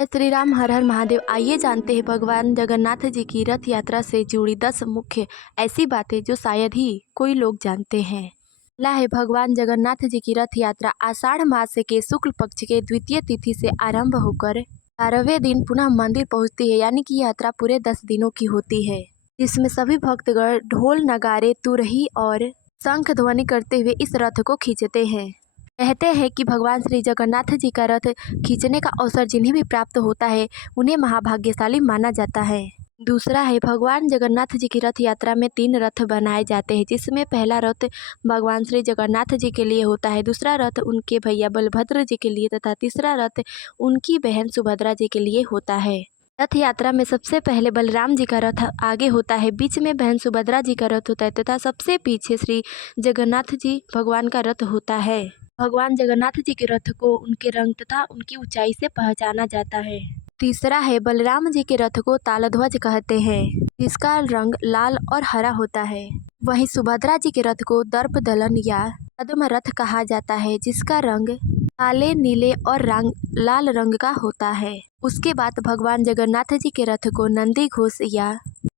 जय श्री राम, हर हर महादेव। आइए जानते हैं भगवान जगन्नाथ जी की रथ यात्रा से जुड़ी 10 मुख्य ऐसी बातें जो शायद ही कोई लोग जानते हैं। पहला है, भगवान जगन्नाथ जी की रथ यात्रा आषाढ़ मास के शुक्ल पक्ष के द्वितीय तिथि से आरंभ होकर 12वें दिन पुनः मंदिर पहुंचती है। यानी कि यात्रा पूरे 10 दिनों की होती है, जिसमें सभी भक्तगण ढोल नगाड़े तुरही और शंख ध्वनि करते हुए इस रथ को खींचते हैं। कहते हैं कि भगवान श्री जगन्नाथ जी का रथ खींचने का अवसर जिन्हें भी प्राप्त होता है उन्हें महाभाग्यशाली माना जाता है। दूसरा है, भगवान जगन्नाथ जी की रथ यात्रा में 3 रथ बनाए जाते हैं, जिसमें पहला रथ भगवान श्री जगन्नाथ जी के लिए होता है, दूसरा रथ उनके भैया बलभद्र जी के लिए तथा तीसरा रथ उनकी बहन सुभद्रा जी के लिए होता है। रथ यात्रा में सबसे पहले बलराम जी का रथ आगे होता है, बीच में बहन सुभद्रा जी का रथ होता है तथा सबसे पीछे श्री जगन्नाथ जी भगवान का रथ होता है। भगवान जगन्नाथ जी के रथ को उनके रंग तथा उनकी ऊंचाई से पहचाना जाता है। तीसरा है, बलराम जी के रथ को तालध्वज कहते हैं, जिसका रंग लाल और हरा होता है। वहीं सुभद्रा जी के रथ को दर्पदलन या पद्म रथ कहा जाता है, जिसका रंग काले, नीले और लाल रंग का होता है। उसके बाद भगवान जगन्नाथ जी के रथ को नंदी घोष या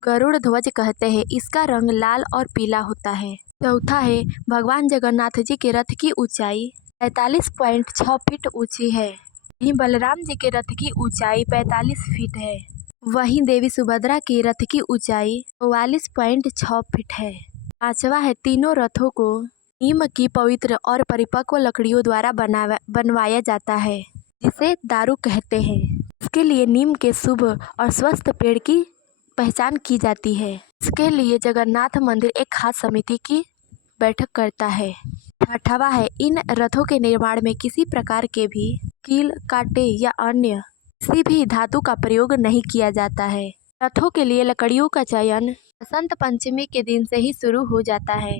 गरुड़ ध्वज कहते हैं, इसका रंग लाल और पीला होता है। चौथा है, भगवान जगन्नाथ जी के रथ की ऊंचाई 45.6 फीट ऊंची है। वहीं बलराम जी के रथ की ऊंचाई 45 फीट है। वहीं देवी सुभद्रा के रथ की ऊंचाई 44.6 फीट है। पांचवा है, तीनों रथों को नीम की पवित्र और परिपक्व लकड़ियों द्वारा बनवाया जाता है, जिसे दारू कहते हैं। इसके लिए नीम के शुभ और स्वस्थ पेड़ की पहचान की जाती है। इसके लिए जगन्नाथ मंदिर एक खास समिति की बैठक करता है। छठवा है, इन रथों के निर्माण में किसी प्रकार के भी कील, कांटे या अन्य किसी भी धातु का प्रयोग नहीं किया जाता है। रथों के लिए लकड़ियों का चयन बसंत पंचमी के दिन से ही शुरू हो जाता है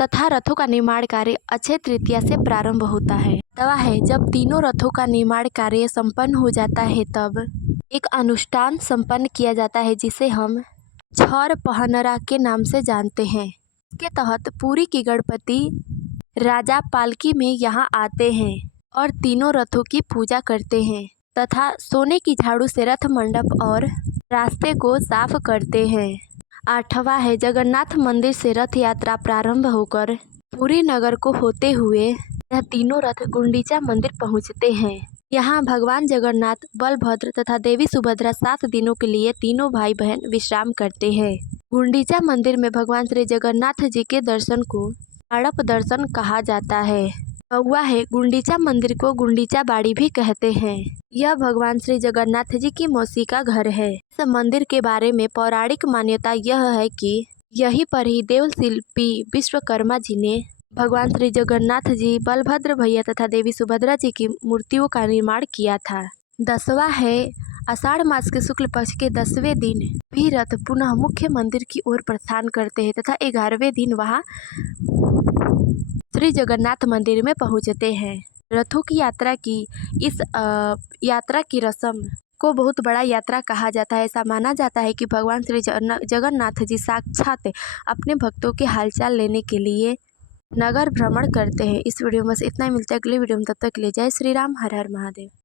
तथा रथों का निर्माण कार्य अक्षय तृतीया से प्रारंभ होता है। सातवां है, जब तीनों रथों का निर्माण कार्य संपन्न हो जाता है तब एक अनुष्ठान संपन्न किया जाता है, जिसे हम छौर पहनरा के नाम से जानते हैं। इसके तहत पुरी की गणपति राजा पालकी में यहाँ आते हैं और तीनों रथों की पूजा करते हैं तथा सोने की झाड़ू से रथ मंडप और रास्ते को साफ करते हैं। आठवां है, जगन्नाथ मंदिर से रथ यात्रा प्रारंभ होकर पुरी नगर को होते हुए यह तीनों रथ गुंडीचा मंदिर पहुँचते हैं। यहाँ भगवान जगन्नाथ, बलभद्र तथा देवी सुभद्रा 7 दिनों के लिए तीनों भाई बहन विश्राम करते हैं। गुंडीचा मंदिर में भगवान श्री जगन्नाथ जी के दर्शन को मंडप दर्शन कहा जाता है। नौवा है, गुंडीचा मंदिर को गुंडीचा बाड़ी भी कहते हैं। यह भगवान श्री जगन्नाथ जी की मौसी का घर है। इस मंदिर के बारे में पौराणिक मान्यता यह है कि यहीं पर ही देव शिल्पी विश्वकर्मा जी ने भगवान श्री जगन्नाथ जी, बलभद्र भैया तथा देवी सुभद्रा जी की मूर्तियों का निर्माण किया था। 10वां है, आषाढ़ मास के शुक्ल पक्ष के 10वें दिन भी रथ पुनः मुख्य मंदिर की ओर प्रस्थान करते हैं तथा 11वें दिन वहां श्री जगन्नाथ मंदिर में पहुंचते हैं। रथों की यात्रा की इस यात्रा की रस्म को बहुत बड़ा यात्रा कहा जाता है। ऐसा माना जाता है कि भगवान श्री जगन्नाथ जी साक्षात अपने भक्तों के हालचाल लेने के लिए नगर भ्रमण करते हैं। इस वीडियो में बस इतना ही, मिलता है अगले वीडियो में, तब तक के लिए जय श्री राम, हर हर महादेव।